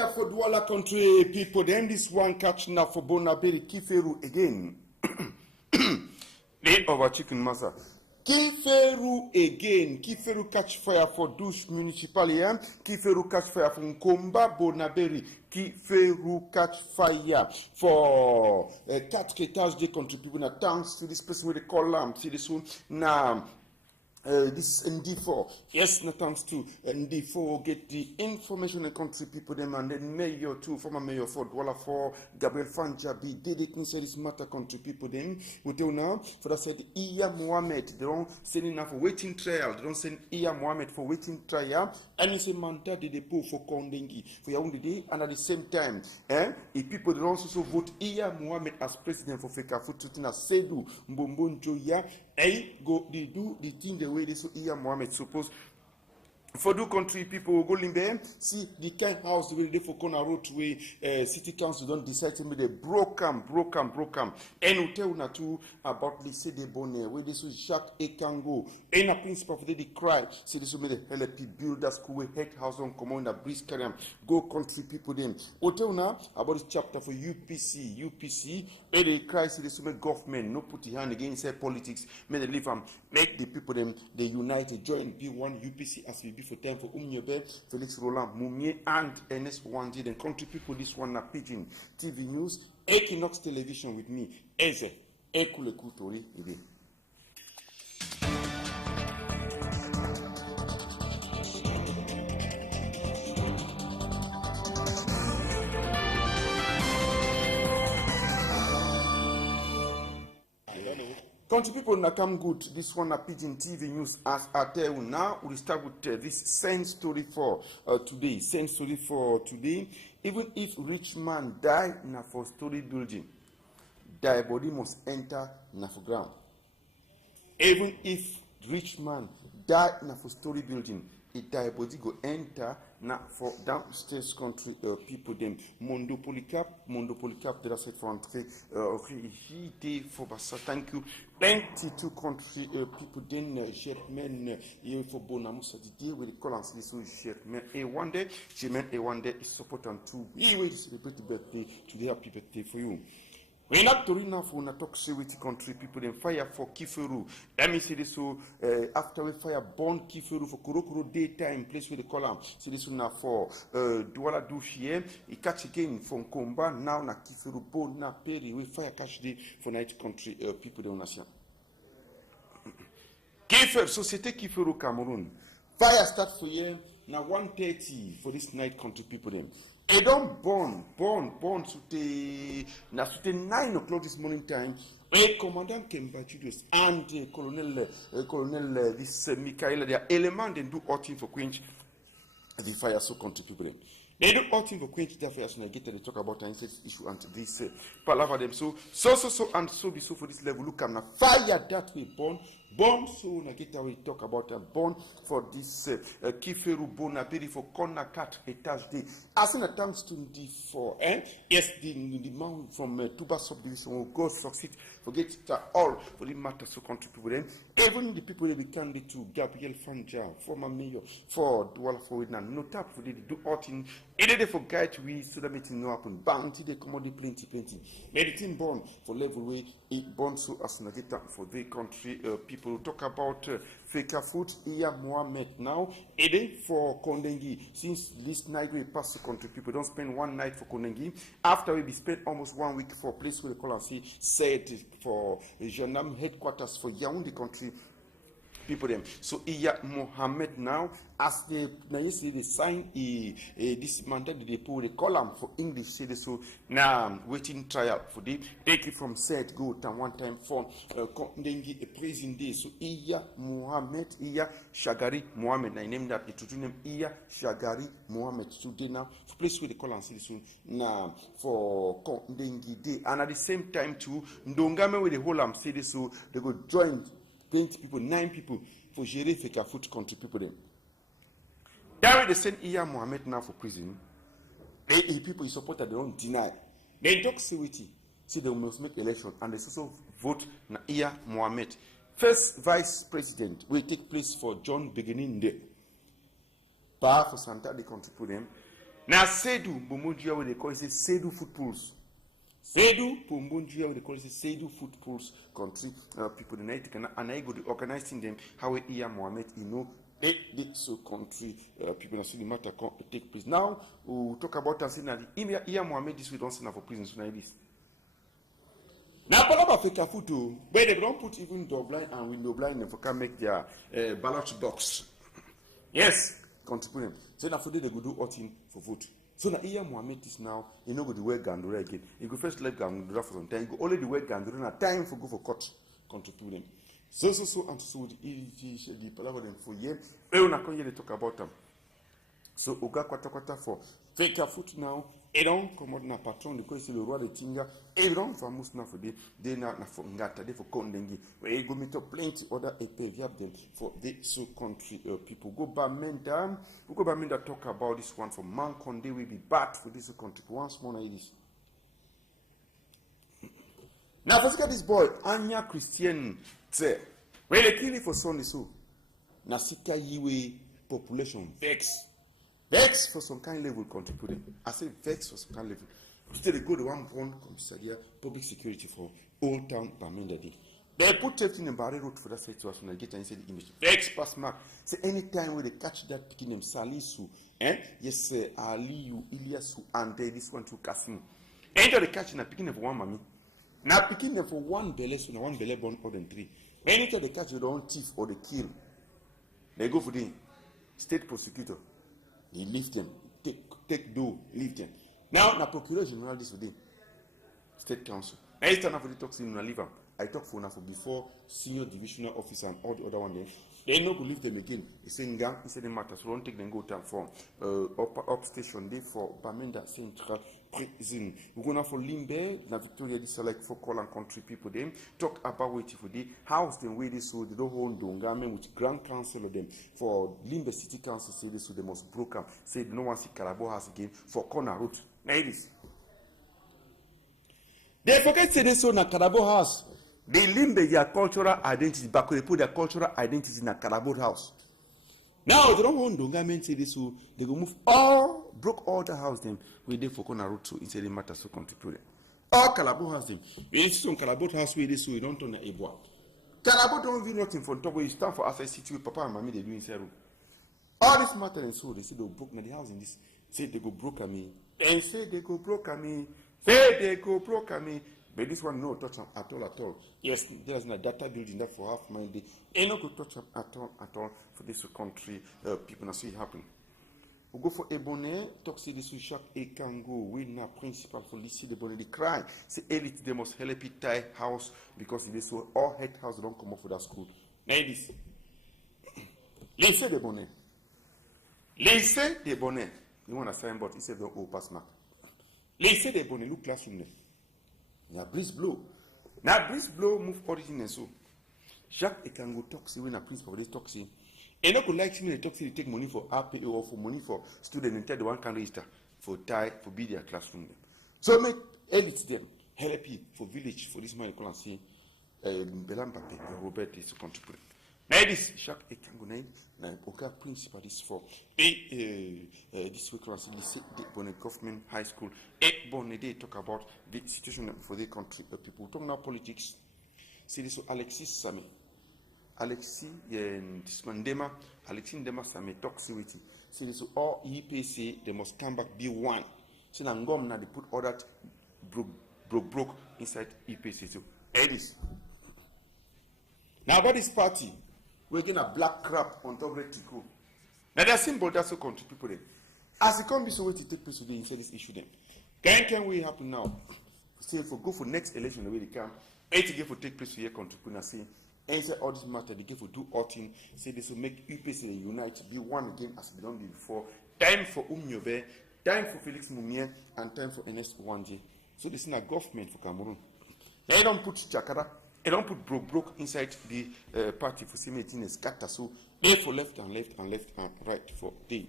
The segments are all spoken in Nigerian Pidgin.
fire for Douala country people. Then this one catch now for Bonaberi Kiferu again. They over chicken massa. Kiferu again. Kiferu catch fire for Douche municipality. Kiferu catch fire from Komba Bonaberi. Kiferu catch fire for 4 étages de country people. Now thanks to this person with the column. See this one now. This ND4, yes, no thanks to ND4 get the information and country people them and then mayor too, former mayor for Douala for Gabriel Fanjabi did it inside this matter country people them. We tell now for that said Iya Mohammed, they don't send enough for waiting trial, they don't send Iya Mohammed for waiting trial, and it's a mandat de depot for Kondengi for Yaoundé Day, and at the same time, if people don't also vote Iya Mohammed as president for Fecafoot Tutina Sedu Mbombo Njoya, go they do the thing the way they so Iya Mohammed suppose for do country people go limbe see the kind house the way they for corner road way city council don't decide to make they broke and we tell una too about the say they bonne where they so Jacques Ekango and a principal for they cry see they so make the help build that school head house on commander breeze carry go country people them we tell una about this chapter for UPC where they cry see they so make government no put the hand against politics make they leave make the people them they unite join be one UPC as we for time for Umnyobe, Felix Roland Moumier, and Ernest Wandi. Then country people, this one na Pigeon TV News, Equinox Television with me, Eze, Ekule Kutori, Ide. Country people na come good. This one na Pigeon TV News as I tell you now. We start with this same story for today. Same story for today. Even if rich man die na for story building, their body must enter na for ground. Even if rich man die na for story building, their body go enter na for downstairs country people them. Mondo Polycap, de la cette for entrer rigide for bassa. Thank you. Plenty to country people then Jetman for Bonamusa Didier with the columns this Jetman one day is supportant to we will celebrate the birthday today. Happy birthday for you. We're not talking now for talk with country people then fire for Kiferu. Let me say this so after we fire born Kiferu for Kurokuro daytime place with the column. See this now for Douala Douchier. It catch again from Komba now na Kiferu Bona Peri. We fire catch day for night country people de nation. Kifer Société Kiferu Cameroon. Fire start for you now 1:30 for this night country people them. They don't born to the 9 o'clock this morning time. A commandant Kemba Julius and Colonel this Michael, their element and do all thing for quench the fire so country people. They do all thing for quench the fire so I get to talk about an issue and this palaver them so and so be so for this level. Look at fire that way born so na get we talk about a born for this Kiferu Bonaberi for corner 4 étages day. As in a thanks to the for yes the man from Tuba subdivision will go succeed forget that all for the matter so country people then even the people that be candidate to Gabriel Fanja former mayor for Douala for Widna no tap for they do all thing either they forget we so that meeting no happen bounty they commodity plenty medicine born for level way it born so as na get for the country people talk about Fecafoot Iya Mohammed now. Ede for Kondengi. Since this night we pass the country, people don't spend one night for Kondengi. After we be spent almost 1 week for a place where the call and see said for Janam headquarters for Yaoundé country. People them. So Iya Mohammed now, as they yesterday they sign this mandate they put the column for English say this so now waiting trial for the take it from said go and one time for Kondengi a praising day. So Iya Mohammed Iya Shagari Mohammed. I name that the name Iya Shagari Mohammed today now for place where the column say this so now for Kondengi day and at the same time too Ndongame with the whole am say this so they go join 20 people, 9 people for gérer Fecafoot country people them. That way they send Iya Mohammed now for prison. The people he supported they don't deny. They don't say what say they must make election and they also vote na Iya Mohammed. First vice president will take place for John beginning day. Power for Santa the country people them. Now Sedu Bumunjia where they call it Sedu footpools. Sedu Bumunjia where they call it Sedu footpools country people the night and I go to organizing them how Iya Mohammed they so country people na see the matter take place. Now we talk about us in the Iya Mohammed this we don't send for prison so like this. Now, Palaba fake a photo where they don't put even door blind and window blind and for can make their ballot box. Yes, contribute them. So now for they go do outing for vote. So now Iya Mohammed is now you know go the way Gandura again. You go first let Gandura for some time. You go only the way Gandura na time for go for court contribute them. So and so the Palaba them for year. We na come here they talk about them. So Oga kwata for fake a foot now. Et donc, comme on a patron de quoi c'est le roi de Tinga, et donc, famous na for de na for ngata, de for kondengi, we go meet up plenty other EP viab them for the so country people. Go Bamenda, we go Bamenda talk about this one for Man Conde will be bad for this country. Once more like this. Now, first get this boy, Anya Christian, say, well, they kill it for Sunday so. Nasika Yiwe population vex. Vex for some kind level contributing. I say vex for some kind level. Still they go to one commissariat, public security for Old Town Bamenda Day. They put everything in Barry Road for that state to us when I get and say the image. Vex pass mark. Say anytime when they catch that picking them Salisu, yes, Aliyu, Iliasu, and this one to Kasim. Enter the catching and picking them for one mommy. Now picking them for one belly soon and one belly born more than three. Anytime they catch their own thief or they kill, they go for the state prosecutor. He lift them, take do, lift them. Now, na procureur general this today, state council. I stand for the talk in leave. I talk for now for before senior divisional officer and all the other one there. They no go leave them again. He say gang, he say the matter. So don't take them go down for up station day for Bamenda Central Prison. We go now for Limbe, na Victoria this like for call and country people them talk about waiting for the house them where they so they don't hold Dongame with Grand Council of them for Limbe City Council say this so they must broke up. Say no one see Carabo House again for corner road. Ladies. They forget say this so na Carabo House. They limbe their cultural identity back. They put their cultural identity in a Carabo House. Now they don't want Dongame say this so they go move all broke all the house them we they for corner road so instead the matter so contribute. All Carabo House them. We need some Carabo House where they so we don't turn a Eboa. Carabo don't do nothing for top. You stand for outside city with Papa and Mommy they do inside room. All this matter and so they say they broke na the house in this. Say they go broke at me. And say they go broke at me. Say they go broke at me. But this one no touch at all. Yes, there's no data building that for half my day. Ain't no go touch at all for this country people now see it happen. We go for Ebony, talk see this with Jacques Ekango, we na principal for Lycée de Bonnet. They cry, say elite they must help it tie house because they so all head house don't come up for that school. Ladies, Lycée de Bonnet. Lycée de Bonnet. You want to sign but he said don't pass mark. Lycée de Bonnet, look classroom there. Na breeze blow. Na breeze blow move origin and so. Jacques Ekango talks when a principal this talks in. And not like me talks they take money for RPA or for money for student and tell the one can register for tie for be their classroom. So make elite them help for village for this man you can see Belam Pape Robert is to contribute. Now this Jacques Ekango na Oka principal is for this week class Lycée de Bonnet Government High School. Bonnet they talk about the situation for the country people talk now politics. See this Alexis Same. Alexis Ndema, Alexis Ndema Same talks with it. See this all EPC they must come back be one. So now Ngom now they put all that broke inside EPC too. Edis. Now about this party. We're getting a black crap on top of it to go. Now there's symbol that's so country people there. As it can't be so way to take place today inside this issue then. Can we happen now? Say for go for next election the way they come. Eight to get for take place here country people say answer all this matter they get for do outing. Say this will make UPC unite be one again as we done before. Time for Umnyobe, time for Felix Mumie, and time for NS Wanje. So this is a government for Cameroon. They don't put Chakara. They don't put broke inside the party for Simetin and scatter. So they for left and right for day.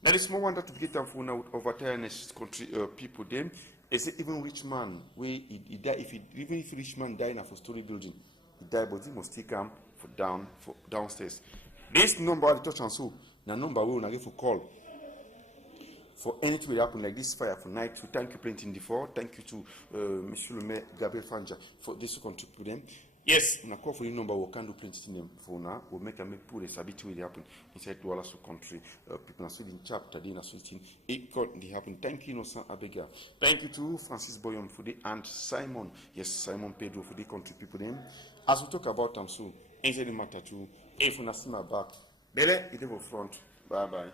There is more one that to get them for now with overtiredness country people them. They say even rich man where he die even if rich man die now for story building, he die but he must take him for downstairs. This number the touch and so the number we will get for call for anything to happen like this fire for night. To thank you, plenty in the fall. Thank you to Monsieur le Maire Gabriel Fanja for this to contribute them. Yes, on a call for you number we can do plenty in them for now. We'll make a make poor sabiti will happen inside to all our country. People are still in chapter, they are still in it got the happen. Thank you, Innocent Abega. Thank you to Francis Boyon for the and Simon. Yes, Simon Pedro for the country people them. As we talk about them soon, inside the matter too. If we see my back, Bele, it will front. Bye bye.